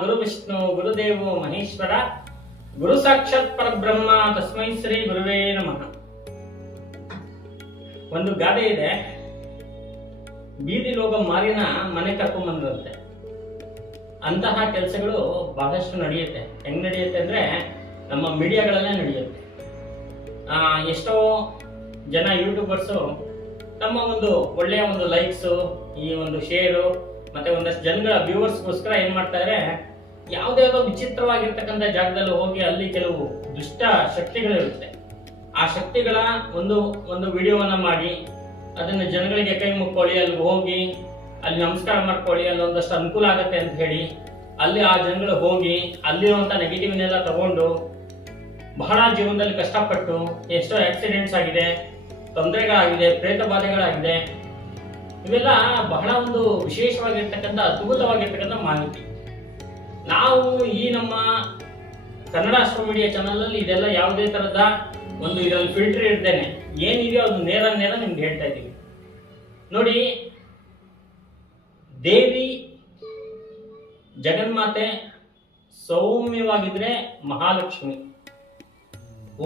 ಗುರು ವಿಷ್ಣು ಗುರುದೇವೋ ಮಹೇಶ್ವರ ಗುರು ಸಾಕ್ಷಾತ್ ಪರಬ್ರಹ್ಮ ತಸ್ಮೈ ಶ್ರೀ ಗುರುವೇ ನಮಃ. ಒಂದು ಗಾದೆ ಇದೆ. ಬೀದಿ ಮಾರಿನ ಮನೆ ಕರ್ಕೊಂಬಂದ್ರಂತೆ ಅಂತಹ ಕೆಲಸಗಳು ಬಹಳಷ್ಟು ನಡೆಯುತ್ತೆ. ಹೆಂಗ್ ನಡೆಯುತ್ತೆ ಅಂದ್ರೆ ನಮ್ಮ ಮೀಡಿಯಾಗಳಲ್ಲೇ ನಡೆಯುತ್ತೆ. ಆ, ಎಷ್ಟೋ ಜನ ಯೂಟ್ಯೂಬರ್ಸು ತಮ್ಮ ಒಂದು ಒಳ್ಳೆಯ ಒಂದು ಲೈಕ್ಸು ಈ ಒಂದು ಶೇರು ಮತ್ತೆ ಒಂದಷ್ಟು ಜನಗಳ ವ್ಯೂವರ್ಸ್ಗೋಸ್ಕರ ಏನ್ ಮಾಡ್ತಾರೆ ಯಾವ್ದ್ಯಾವ್ದೋ ವಿಚಿತ್ರವಾಗಿರ್ತಕ್ಕಂಥ ಜಾಗದಲ್ಲಿ ಹೋಗಿ ಅಲ್ಲಿ ಕೆಲವು ದುಷ್ಟ ಶಕ್ತಿಗಳಿರುತ್ತೆ. ಆ ಶಕ್ತಿಗಳ ಒಂದು ಒಂದು ವಿಡಿಯೋವನ್ನ ಮಾಡಿ, ಅದನ್ನ ಜನಗಳಿಗೆ ಕೈ ಮುಕ್ಕೊಳ್ಳಿ, ಅಲ್ಲಿ ಹೋಗಿ, ಅಲ್ಲಿ ನಮಸ್ಕಾರ ಮಾಡ್ಕೊಳ್ಳಿ, ಅಲ್ಲಿ ಒಂದಷ್ಟು ಅನುಕೂಲ ಆಗುತ್ತೆ ಅಂತ ಹೇಳಿ, ಅಲ್ಲಿ ಆ ಜನಗಳು ಹೋಗಿ, ಅಲ್ಲಿರುವಂತ ನೆಗೆಟಿವ್ನೆಲ್ಲ ತಗೊಂಡು, ಬಹಳ ಜೀವನದಲ್ಲಿ ಕಷ್ಟಪಟ್ಟು, ಎಷ್ಟೋ ಆಕ್ಸಿಡೆಂಟ್ಸ್ ಆಗಿದೆ, ತೊಂದರೆಗಳಾಗಿದೆ ಪ್ರೇತ ಬಾಧೆಗಳಾಗಿದೆ ಇವೆಲ್ಲ ಬಹಳ ಒಂದು ವಿಶೇಷವಾಗಿರ್ತಕ್ಕಂಥ, ಅದ್ಭುತವಾಗಿರ್ತಕ್ಕಂಥ ಮಾಹಿತಿ. ನಾವು ಈ ನಮ್ಮ ಕನ್ನಡ ಅಸ್ಟ್ರೋ ಮೀಡಿಯಾ ಚಾನಲ್ ಅಲ್ಲಿ ಇದೆಲ್ಲ ಯಾವುದೇ ತರದ ಒಂದು ಇದರಲ್ಲಿ ಫಿಲ್ಟರ್ ಇರ್ತೇನೆ ಏನಿದೆಯೋ ಅದು ನೇರ ನೇರ ನಿಮ್ಗೆ ಹೇಳ್ತಾ ಇದ್ದೀವಿ ನೋಡಿ, ದೇವಿ ಜಗನ್ಮಾತೆ ಸೌಮ್ಯವಾಗಿದ್ರೆ ಮಹಾಲಕ್ಷ್ಮಿ,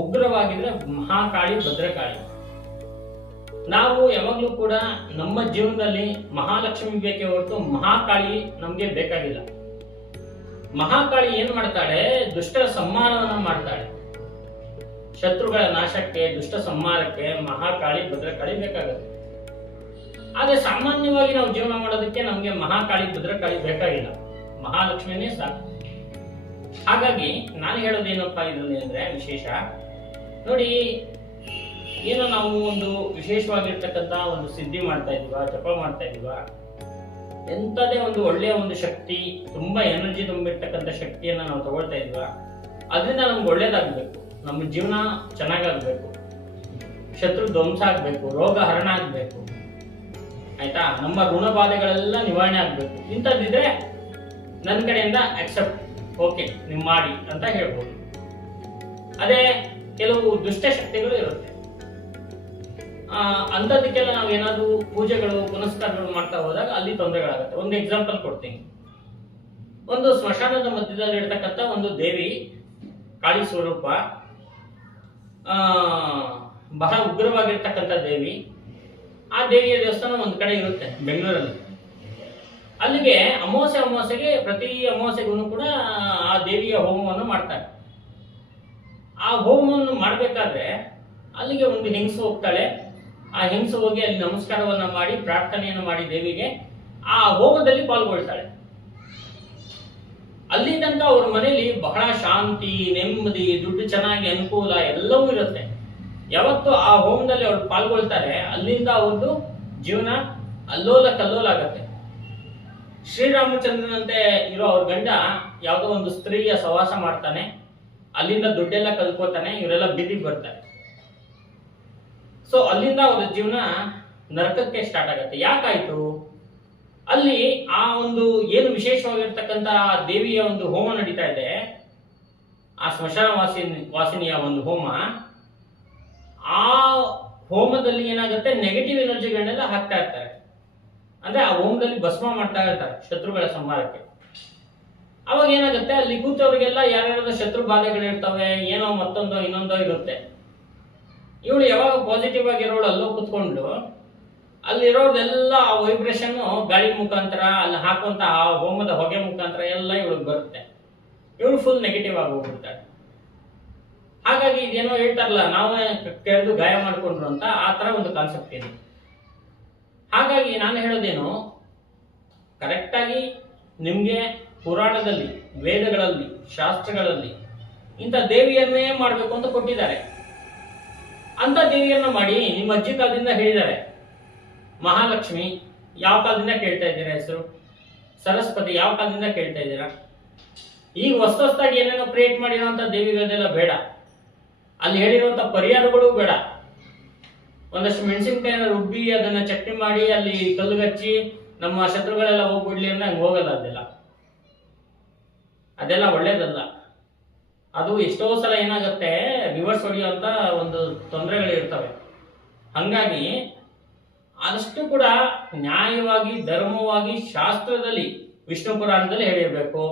ಉಗ್ರವಾಗಿದ್ರೆ ಮಹಾಕಾಳಿ, ಭದ್ರಕಾಳಿ. ನಾವು ಯಾವಾಗಲೂ ಕೂಡ ನಮ್ಮ ಜೀವನದಲ್ಲಿ ಮಹಾಲಕ್ಷ್ಮಿ ಬೇಕೇ ಹೊರತು ಮಹಾಕಾಳಿ ನಮ್ಗೆ ಬೇಕಾಗಿಲ್ಲ. ಮಹಾಕಾಳಿ ಏನ್ ಮಾಡ್ತಾಳೆ? ದುಷ್ಟರ ಸಂಹಾರವನ್ನ ಮಾಡ್ತಾಳೆ. ಶತ್ರುಗಳ ನಾಶಕ್ಕೆ, ದುಷ್ಟ ಸಂಹಾರಕ್ಕೆ ಮಹಾಕಾಳಿ ಭದ್ರಕಾಳಿ ಬೇಕಾಗುತ್ತೆ. ಆದ್ರೆ ಸಾಮಾನ್ಯವಾಗಿ ನಾವು ಜೀವನ ಮಾಡೋದಕ್ಕೆ ನಮ್ಗೆ ಮಹಾಕಾಳಿ ಭದ್ರಕಾಳಿ ಬೇಕಾಗಿಲ್ಲ. ಮಹಾಲಕ್ಷ್ಮಿನೇ ಸಾಕು. ಹಾಗಾಗಿ ನಾನು ಹೇಳೋದೇನಪ್ಪಾ ಇದರಲ್ಲಿ ಅಂದ್ರೆ ವಿಶೇಷ. ನೋಡಿ ಏನೋ ನಾವು ಒಂದು ವಿಶೇಷವಾಗಿರ್ತಕ್ಕಂಥ ಒಂದು ಸಿದ್ಧಿ ಮಾಡ್ತಾ ಇದೀವ ಜಪ ಮಾಡ್ತಾ ಇದೀವ ಎಂಥದೇ ಒಂದು ಒಳ್ಳೆಯ ಒಂದು ಶಕ್ತಿ, ತುಂಬಾ ಎನರ್ಜಿ ತುಂಬಿರ್ತಕ್ಕಂಥ ಶಕ್ತಿಯನ್ನ ನಾವು ತಗೊಳ್ತಾ ಇದೀವ ಅದರಿಂದ ನಮ್ಗೆ ಒಳ್ಳೇದಾಗಬೇಕು. ನಮ್ಮ ಜೀವನ ಚೆನ್ನಾಗಾಗ್ಬೇಕು. ಶತ್ರು ಧ್ವಂಸ ಆಗ್ಬೇಕು, ರೋಗ ಹರಣ ಆಗ್ಬೇಕು. ಆಯ್ತಾ? ನಮ್ಮ ಋಣಬಾಧೆಗಳೆಲ್ಲ ನಿವಾರಣೆ ಆಗ್ಬೇಕು. ಇಂಥದ್ದಿದ್ರೆ ನನ್ನ ಕಡೆಯಿಂದ ಅಕ್ಸೆಪ್ಟ್ ಓಕೆ ನೀವು ಮಾಡಿ ಅಂತ ಹೇಳ್ಬೋದು. ಅದೇ ಕೆಲವು ದುಷ್ಟ ಶಕ್ತಿಗಳು ಇರುತ್ತೆ. ಆ, ಅಂಥದಕ್ಕೆಲ್ಲ ನಾವು ಏನಾದ್ರು ಪೂಜೆಗಳು ಪುನಸ್ಕಾರಗಳು ಮಾಡ್ತಾ ಹೋದಾಗ ಅಲ್ಲಿ ತೊಂದರೆಗಳಾಗುತ್ತೆ. ಒಂದು ಎಕ್ಸಾಂಪಲ್ ಕೊಡ್ತೀನಿ. ಒಂದು ಸ್ಮಶಾನದ ಮಧ್ಯದಲ್ಲಿ ಇರ್ತಕ್ಕಂಥ ಒಂದು ದೇವಿ ಕಾಳಿ ಸ್ವರೂಪ ಬಹಳ ಉಗ್ರವಾಗಿರ್ತಕ್ಕಂಥ ದೇವಿ ಆ ದೇವಿಯ ದೇವಸ್ಥಾನ ಒಂದು ಕಡೆ ಇರುತ್ತೆ ಬೆಂಗಳೂರಲ್ಲಿ. ಅಲ್ಲಿಗೆ ಅಮಾವಾಸ್ಯೆ ಅಮಾವಾಸ್ಯೆಗೆ ಪ್ರತಿ ಅಮಾವಾಸ್ಯೆಗೂ ಕೂಡ ಆ ದೇವಿಯ ಹೋಮವನ್ನು ಮಾಡ್ತಾರೆ. ಆ ಹೋಮವನ್ನು ಮಾಡಬೇಕಾದ್ರೆ ಅಲ್ಲಿಗೆ ಒಂದು ಹೆಂಗಸು ಹೋಗ್ತಾಳೆ. ಆ ಹೆಂಗಸು ಹೋಗಿ ಅಲ್ಲಿ ನಮಸ್ಕಾರವನ್ನ ಮಾಡಿ, ಪ್ರಾರ್ಥನೆಯನ್ನು ಮಾಡಿ ದೇವಿಗೆ, ಆ ಹೋಮದಲ್ಲಿ ಪಾಲ್ಗೊಳ್ತಾಳೆ. ಅಲ್ಲಿ ತನಕ ಅವ್ರ ಮನೆಯಲ್ಲಿ ಬಹಳ ಶಾಂತಿ, ನೆಮ್ಮದಿ, ದುಡ್ಡು ಚೆನ್ನಾಗಿ ಅನುಕೂಲ ಎಲ್ಲವೂ ಇರುತ್ತೆ. ಯಾವತ್ತು ಆ ಹೋಮದಲ್ಲಿ ಅವ್ರು ಪಾಲ್ಗೊಳ್ತಾರೆ, ಅಲ್ಲಿಂದ ಅವ್ರದ್ದು ಜೀವನ ಅಲ್ಲೋಲ ಕಲ್ಲೋಲ ಆಗತ್ತೆ ಶ್ರೀರಾಮಚಂದ್ರನಂತೆ ಇರೋ ಅವ್ರ ಗಂಡ ಯಾವುದೋ ಒಂದು ಸ್ತ್ರೀಯ ಸವಾಸ ಮಾಡ್ತಾನೆ, ಅಲ್ಲಿಂದ ದುಡ್ಡೆಲ್ಲ ಕಲ್ಕೋತಾನೆ, ಇವರೆಲ್ಲ ಬೀದಿಗೆ ಬರ್ತಾರೆ. ಸೊ ಅಲ್ಲಿಂದ ಅವರ ಜೀವನ ನರಕಕ್ಕೆ ಸ್ಟಾರ್ಟ್ ಆಗತ್ತೆ. ಯಾಕಾಯ್ತು? ಅಲ್ಲಿ ಆ ಒಂದು ಏನು ವಿಶೇಷವಾಗಿರ್ತಕ್ಕಂಥ ಆ ದೇವಿಯ ಒಂದು ಹೋಮ ನಡೀತಾ ಇದೆ. ಆ ಸ್ಮಶಾನ ವಾಸಿನಿ ವಾಸಿನಿಯ ಒಂದು ಹೋಮ. ಆ ಹೋಮದಲ್ಲಿ ಏನಾಗುತ್ತೆ? ನೆಗೆಟಿವ್ ಎನರ್ಜಿಗಳನ್ನೆಲ್ಲ ಹಾಕ್ತಾ ಇರ್ತಾರೆ. ಅಂದ್ರೆ ಆ ಹೋಮದಲ್ಲಿ ಭಸ್ಮ ಮಾಡ್ತಾ ಇರ್ತಾರೆ ಶತ್ರುಗಳ ಸಂಹಾರಕ್ಕೆ. ಅವಾಗ ಏನಾಗುತ್ತೆ? ಅಲ್ಲಿ ಕೂತವ್ರಿಗೆಲ್ಲ ಯಾರ್ಯಾರದ ಶತ್ರು ಬಾಧೆಗಳಿರ್ತವೆ, ಏನೋ ಮತ್ತೊಂದೋ ಇನ್ನೊಂದೋ ಇರುತ್ತೆ. ಇವಳು ಯಾವಾಗ ಪಾಸಿಟಿವ್ ಆಗಿರೋಳು ಅಲ್ಲೋ ಕೂತ್ಕೊಂಡು ಅಲ್ಲಿರೋದೆಲ್ಲ ಆ ವೈಬ್ರೇಷನ್ ಗಾಳಿ ಮುಖಾಂತರ, ಅಲ್ಲಿ ಹಾಕುವಂತ ಆ ಹೋಮದ ಹೊಗೆ ಮುಖಾಂತರ ಎಲ್ಲ ಇವಳಿಗೆ ಬರುತ್ತೆ. ಇವಳು ಫುಲ್ ನೆಗೆಟಿವ್ ಆಗಿ ಹೋಗ್ಬಿಡ್ತಾಳೆ. ಹಾಗಾಗಿ ಇದೇನೋ ಹೇಳ್ತಾರಲ್ಲ, ನಾವೇ ಕೆರೆದು ಗಾಯ ಮಾಡಿಕೊಂಡ್ರು ಅಂತ ಆ ತರ ಒಂದು ಕಾನ್ಸೆಪ್ಟ್ ಇದೆ. ಹಾಗಾಗಿ ನಾನು ಹೇಳೋದೇನು ಕರೆಕ್ಟಾಗಿ ನಿಮಗೆ ಪುರಾಣದಲ್ಲಿ, ವೇದಗಳಲ್ಲಿ, ಶಾಸ್ತ್ರಗಳಲ್ಲಿ ಇಂಥ ದೇವಿಯನ್ನೇ ಮಾಡಬೇಕು ಅಂತ ಕೊಟ್ಟಿದ್ದಾರೆ. ಅಂತ ದೇವಿಯನ್ನ ಮಾಡಿ ನಿಮ್ಮ ಅಜ್ಜಿ ಕಾಲದಿಂದ ಹೇಳಿದ್ದಾರೆ. ಮಹಾಲಕ್ಷ್ಮಿ, ಯಾವ ಕಾಲದಿಂದ ಕೇಳ್ತಾ ಇದ್ದೀರಾ ಹೆಸರು? ಸರಸ್ವತಿ, ಯಾವ ಕಾಲದಿಂದ ಕೇಳ್ತಾ ಇದ್ದೀರಾ? ಈಗ ಹೊಸ ಹೊಸದಾಗಿ ಏನೇನೋ ಕ್ರಿಯೇಟ್ ಮಾಡಿರೋಂಥ ದೇವಿಗಳದೆಲ್ಲ ಬೇಡ. ಅಲ್ಲಿ ಹೇಳಿರುವಂಥ ಪರಿಹಾರಗಳು ಬೇಡ. ಒಂದಷ್ಟು ಮೆಣಸಿನ್ಕಾಯಿನ ರುಬ್ಬಿ, ಅದನ್ನ ಚಟ್ನಿ ಮಾಡಿ, ಅಲ್ಲಿ ಕಲ್ಲುಗಚ್ಚಿ ನಮ್ಮ ಶತ್ರುಗಳೆಲ್ಲ ಹೋಗ್ಬಿಡ್ಲಿ ಅಂದ್ರೆ ಹಂಗೆ ಹೋಗಲ್ಲ ಅದೆಲ್ಲ. ಅದೆಲ್ಲ ಒಳ್ಳೇದಲ್ಲ. ಅದು ಎಷ್ಟೋ ಸಲ ಏನಾಗುತ್ತೆ ರಿವರ್ಸ್ ಹೊಡೆಯುವಂತ ಒಂದು ತೊಂದರೆಗಳಿರ್ತವೆ. ಹಂಗಾಗಿ ಆದಷ್ಟು ಕೂಡ ನ್ಯಾಯವಾಗಿ, ಧರ್ಮವಾಗಿ, ಶಾಸ್ತ್ರದಲ್ಲಿ ವಿಷ್ಣು ಪುರಾಣದಲ್ಲಿ ಹೇಳಿರಬೇಕು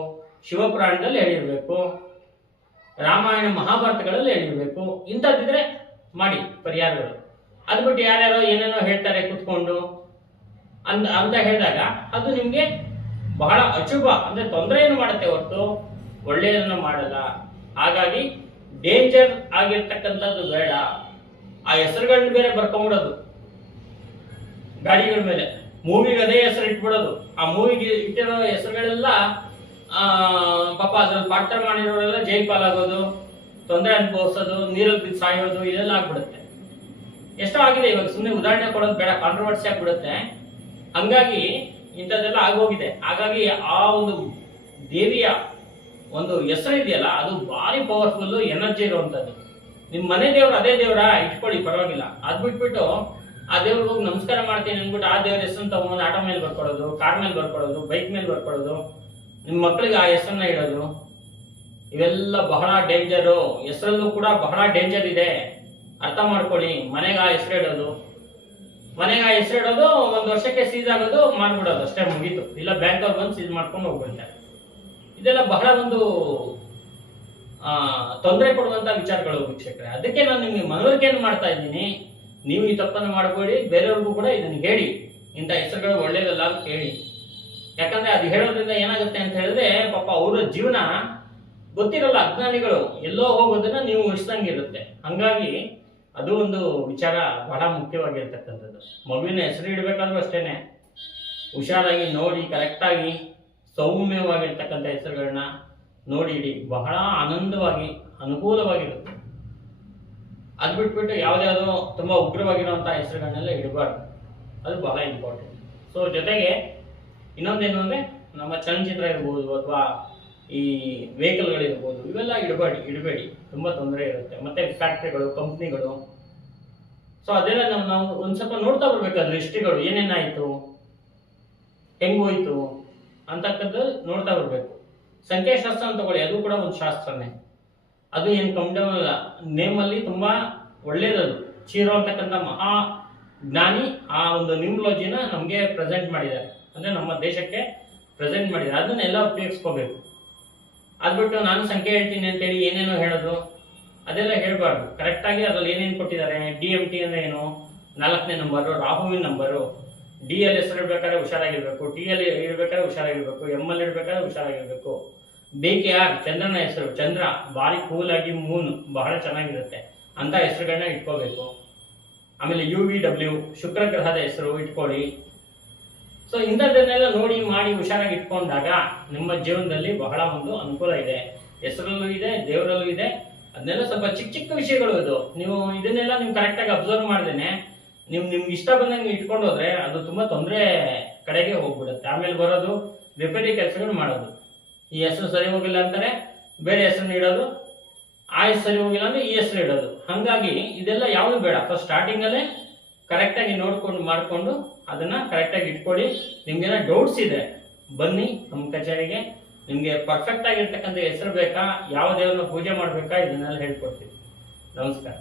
ಶಿವಪುರಾಣದಲ್ಲಿ ಹೇಳಿರಬೇಕು, ರಾಮಾಯಣ ಮಹಾಭಾರತಗಳಲ್ಲಿ ಹೇಳಿರಬೇಕು, ಇಂಥದ್ದಿದ್ರೆ ಮಾಡಿ ಪರಿಹಾರಗಳು. ಅದು ಬಿಟ್ಟು ಯಾರ್ಯಾರೋ ಏನೇನೋ ಹೇಳ್ತಾರೆ ಕುತ್ಕೊಂಡು. ಅಂದ ಅಂತ ಹೇಳಿದಾಗ ಅದು ನಿಮಗೆ ಬಹಳ ಅಶುಭ, ಅಂದ್ರೆ ತೊಂದರೆಯನ್ನು ಮಾಡುತ್ತೆ ಹೊರತು ಒಳ್ಳೆಯದನ್ನು ಮಾಡಲ್ಲ. ಹಾಗಾಗಿ ಡೇಂಜರ್ ಆಗಿರ್ತಕ್ಕಂಥದ್ದು ಬೇಡ. ಆ ಹೆಸರುಗಳನ್ನ ಬೇರೆ ಬರ್ಕೊಂಬಿಡೋದು. ಗಾಡಿಗಳ ಮೇಲೆ. ಮೂವಿಗೆ ಅದೇ ಹೆಸರು ಇಟ್ಬಿಡೋದು. ಆ ಮೂವಿಗೆ ಇಟ್ಟಿರೋ ಹೆಸರುಗಳೆಲ್ಲ ಪಾಪ ಅದ್ರಲ್ಲಿ ಪಾತ್ರ ಮಾಡಿರೋರೆಲ್ಲ ಜೈಲ್ ಪಾಲಾಗೋದು, ತೊಂದರೆ ಅನುಭವಿಸೋದು, ನೀರಲ್ಲಿ ಬಿದ್ದು ಸಾಯೋದು ಇದೆಲ್ಲ ಆಗ್ಬಿಡುತ್ತೆ. ಎಷ್ಟೋ ಆಗಿದೆ. ಇವಾಗ ಸುಮ್ಮನೆ ಉದಾಹರಣೆ ಕೊಡೋದು ಬೇಡ. ಕಾಂಟ್ರವರ್ಸಿ ಆಗ್ಬಿಡುತ್ತೆ. ಹಂಗಾಗಿ ಇಂಥದ್ದೆಲ್ಲ ಆಗೋಗಿದೆ. ಹಾಗಾಗಿ ಆ ಒಂದು ದೇವಿಯ ಒಂದು ಹೆಸರು ಇದೆಯಲ್ಲ, ಅದು ಭಾರಿ ಪವರ್ಫುಲ್ ಎನರ್ಜಿ ಇರುವಂಥದ್ದು ನಿಮ್ಮ ಮನೆ ದೇವ್ರು ಅದೇ ದೇವ್ರ, ಇಟ್ಕೊಳ್ಳಿ, ಪರವಾಗಿಲ್ಲ. ಅದ್ ಬಿಟ್ಬಿಟ್ಟು ಆ ದೇವ್ರಿಗೆ ಹೋಗಿ ನಮಸ್ಕಾರ ಮಾಡ್ತೀನಿ ಅಂದ್ಬಿಟ್ಟು ಆ ದೇವ್ರ ಹೆಸರು ತಗೊಂಡು ಆಟೋ ಮೇಲೆ ಬರ್ಕೊಳ್ಳೋದು ಕಾರ್ ಮೇಲೆ ಬರ್ಕೊಳ್ಳೋದು ಬೈಕ್ ಮೇಲೆ ಬರ್ಕೊಳ್ಳೋದು ನಿಮ್ಮ ಮಕ್ಕಳಿಗೆ ಆ ಹೆಸರನ್ನ ಇಡೋದು. ಇವೆಲ್ಲ ಬಹಳ ಡೇಂಜರು ಹೆಸರಲ್ಲೂ ಕೂಡ ಬಹಳ ಡೇಂಜರ್ ಇದೆ. ಅರ್ಥ ಮಾಡ್ಕೊಳ್ಳಿ, ಮನೆಗೆ ಆ ಹೆಸರು ಇಡೋದು. ಮನೆಗೆ ಆ ಹೆಸರು ಇಡೋದು, ಒಂದು ವರ್ಷಕ್ಕೆ ಸೀಸ್ ಆಗೋದು, ಮಾಡ್ಬಿಡೋದು. ಅಷ್ಟೇ ಮುಗೀತು. ಇಲ್ಲ ಬ್ಯಾಂಕ್ ಅವ್ರು ಬಂದು ಸೀಸ್ ಮಾಡ್ಕೊಂಡು ಹೋಗ್ಬಿಡ್ತಾರೆ. ಇದೆಲ್ಲ ಬಹಳ ಒಂದು ತೊಂದರೆ ಕೊಡುವಂತ ವಿಚಾರಗಳು ವೀಕ್ಷಕರೇ ಅದಕ್ಕೆ ನಾನು ನಿಮಗೆ ಮನವರಿಕೆಯನ್ನು ಮಾಡ್ತಾ ಇದ್ದೀನಿ. ನೀವು ಈ ತಪ್ಪನ್ನು ಮಾಡಬೇಡಿ, ಬೇರೆಯವ್ರಿಗೂ ಕೂಡ ಇದನ್ನು ಹೇಳಿ. ಇಂಥ ಹೆಸರುಗಳು ಒಳ್ಳೇದಲ್ಲ ಅಂತ ಹೇಳಿ. ಯಾಕಂದ್ರೆ ಅದು ಹೇಳೋದ್ರಿಂದ ಏನಾಗುತ್ತೆ ಅಂತ ಹೇಳಿದ್ರೆ, ಪಾಪ ಅವರ ಜೀವನ ಗೊತ್ತಿರಲ್ಲ ಅಜ್ಞಾನಿಗಳು. ಎಲ್ಲೋ ಹೋಗೋದನ್ನ ನೀವು ಉಳಿಸ್ದಂಗಿರುತ್ತೆ ಹಂಗಾಗಿ ಅದು ಒಂದು ವಿಚಾರ ಬಹಳ ಮುಖ್ಯವಾಗಿರ್ತಕ್ಕಂಥದ್ದು. ಮಗುವಿನ ಹೆಸರು ಇಡಬೇಕಾದ್ರೂ ಅಷ್ಟೇನೆ. ಹುಷಾರಾಗಿ ನೋಡಿ ಕರೆಕ್ಟಾಗಿ ಸೌಮ್ಯವಾಗಿರ್ತಕ್ಕಂಥ ಹೆಸರುಗಳನ್ನ ನೋಡಿ ಇಡಿ. ಬಹಳ ಆನಂದವಾಗಿ, ಅನುಕೂಲವಾಗಿರುತ್ತೆ. ಅದು ಬಿಟ್ಬಿಟ್ಟು ಯಾವುದ್ಯಾವುದೋ ತುಂಬ ಉಗ್ರವಾಗಿರುವಂಥ ಹೆಸರುಗಳನ್ನೆಲ್ಲ ಇಡಬಾರ್ದು. ಅದು ಬಹಳ ಇಂಪಾರ್ಟೆಂಟ್ ಸೊ ಜೊತೆಗೆ ಇನ್ನೊಂದೇನು ಅಂದರೆ ನಮ್ಮ ಚಲನಚಿತ್ರ ಇರ್ಬೋದು ಅಥವಾ ಈ ವೆಹಿಕಲ್ಗಳಿರ್ಬೋದು ಇವೆಲ್ಲ ಇಡಬೇಡಿ ಇಡಬೇಡಿ. ತುಂಬ ತೊಂದರೆ ಇರುತ್ತೆ. ಮತ್ತೆ ಫ್ಯಾಕ್ಟ್ರಿಗಳು, ಕಂಪ್ನಿಗಳು. ಸೊ ಅದೆಲ್ಲ ನಾವು ನಾವು ಒಂದು ಸ್ವಲ್ಪ ನೋಡ್ತಾ ಬರ್ಬೇಕು. ಅದ್ರ ಹಿಸ್ಟ್ರಿಗಳು ಏನೇನಾಯಿತು? ಹೆಂಗೋಯ್ತು ಅಂತಕ್ಕದ್ದು ನೋಡ್ತಾ ಬರ್ಬೇಕು. ಸಂಖ್ಯಾಶಾಸ್ತ್ರ ಅಂತ ತಗೊಳ್ಳಿ, ಅದು ಕೂಡ ಒಂದು ಶಾಸ್ತ್ರನೇ. ಅದು ಏನು ಕಂಪ್ಯೂಟರ್ ನೇಮಲ್ಲಿ ತುಂಬಾ ಒಳ್ಳೇದದು. ಚೀರೋ ಅಂತಕ್ಕಂಥ ಮಹಾ ಜ್ಞಾನಿ ಆ ಒಂದು ನ್ಯೂಮಲಜಿನ ನಮಗೆ ಪ್ರೆಸೆಂಟ್ ಮಾಡಿದ್ದಾರೆ. ಅಂದ್ರೆ ನಮ್ಮ ದೇಶಕ್ಕೆ ಪ್ರೆಸೆಂಟ್ ಮಾಡಿದ್ದಾರೆ. ಅದನ್ನೆಲ್ಲ ಉಪಯೋಗಿಸ್ಕೋಬೇಕು. ಅದ್ಬಿಟ್ಟು ನಾನು ಸಂಖ್ಯೆ ಹೇಳ್ತೀನಿ ಅಂತೇಳಿ ಏನೇನೋ ಹೇಳೋದು, ಅದೆಲ್ಲ ಹೇಳಬಾರ್ದು. ಕರೆಕ್ಟಾಗಿ ಅದ್ರಲ್ಲಿ ಏನೇನು ಕೊಟ್ಟಿದ್ದಾರೆ? ಡಿ ಎಂ ಟಿ ಅಂದ್ರೆ ಏನು? ನಾಲ್ಕನೇ ನಂಬರು ರಾಹುವಿನ ನಂಬರು ಡಿ ಎಲ್ ಹೆಸರು ಇಡ್ಬೇಕಾದ್ರೆ ಹುಷಾರಾಗಿರ್ಬೇಕು ಟಿ ಎಲ್ ಇರ್ಬೇಕಾದ್ರೆ ಹುಷಾರಾಗಿರ್ಬೇಕು ಎಂ ಎಲ್ ಇಡ್ಬೇಕಾದ್ರೆ ಹುಷಾರಾಗಿರ್ಬೇಕು. ಬೇಕೆ ಯಾರ್ ಚಂದ್ರನ ಹೆಸರು, ಚಂದ್ರ ಭಾರಿ ಕೂಲ್ ಆಗಿ ಮೂನ್ ಬಹಳ ಚೆನ್ನಾಗಿರುತ್ತೆ ಅಂತ ಹೆಸರುಗಳನ್ನ ಇಟ್ಕೋಬೇಕು. ಆಮೇಲೆ ಯು ವಿ ಡಬ್ಲ್ಯೂ ಶುಕ್ರ ಗ್ರಹದ ಹೆಸರು ಇಟ್ಕೊಳ್ಳಿ. ಸೊ ಇಂಥದ್ದನ್ನೆಲ್ಲ ನೋಡಿ ಮಾಡಿ ಹುಷಾರಾಗಿ ಇಟ್ಕೊಂಡಾಗ ನಿಮ್ಮ ಜೀವನದಲ್ಲಿ ಬಹಳ ಒಂದು ಅನುಕೂಲ ಇದೆ. ಹೆಸರಲ್ಲೂ ಇದೆ, ದೇವರಲ್ಲೂ ಇದೆ. ಅದನ್ನೆಲ್ಲ ಸ್ವಲ್ಪ ಚಿಕ್ಕ ಚಿಕ್ಕ ವಿಷಯಗಳು ಇದು. ನೀವು ಇದನ್ನೆಲ್ಲ ನೀವು ಕರೆಕ್ಟಾಗಿ ಅಬ್ಸರ್ವ್ ಮಾಡ್ದೇನೆ. ನೀವು ನಿಮ್ಗೆ ಇಷ್ಟ ಬಂದಂಗೆ ಇಟ್ಕೊಂಡು ಹೋದ್ರೆ ಅದು ತುಂಬಾ ತೊಂದರೆ ಕಡೆಗೆ ಹೋಗ್ಬಿಡುತ್ತೆ. ಆಮೇಲೆ ಬರೋದು ರಿಪೇರಿ ಕೆಲಸಗಳು ಮಾಡೋದು. ಈ ಹೆಸರು ಸರಿ ಹೋಗಿಲ್ಲ ಅಂತಾರೆ ಬೇರೆ ಹೆಸರು ಇಡೋದು, ಆ ಹೆಸರು ಸರಿ ಹೋಗಿಲ್ಲ ಅಂದ್ರೆ ಈ ಹೆಸರು ಇಡೋದು. ಹಂಗಾಗಿ ಇದೆಲ್ಲ ಯಾವುದು ಬೇಡ. ಫಸ್ಟ್ ಸ್ಟಾರ್ಟಿಂಗಲ್ಲೇ ಕರೆಕ್ಟಾಗಿ ನೋಡ್ಕೊಂಡು ಮಾಡಿಕೊಂಡು ಅದನ್ನ ಕರೆಕ್ಟಾಗಿ ಇಟ್ಕೊಳ್ಳಿ. ನಿಮ್ಗೇನೋ ಡೌಟ್ಸ್ ಇದೆ, ಬನ್ನಿ ನಮ್ಮ ಕಚೇರಿಗೆ. ನಿಮಗೆ ಪರ್ಫೆಕ್ಟ್ ಆಗಿರ್ತಕ್ಕಂಥ ಹೆಸರು ಬೇಕಾ, ಯಾವ ದೇವ್ರನ್ನ ಪೂಜೆ ಮಾಡಬೇಕಾ, ಇದನ್ನೆಲ್ಲ ಹೇಳ್ಕೊಡ್ತೀವಿ. ನಮಸ್ಕಾರ.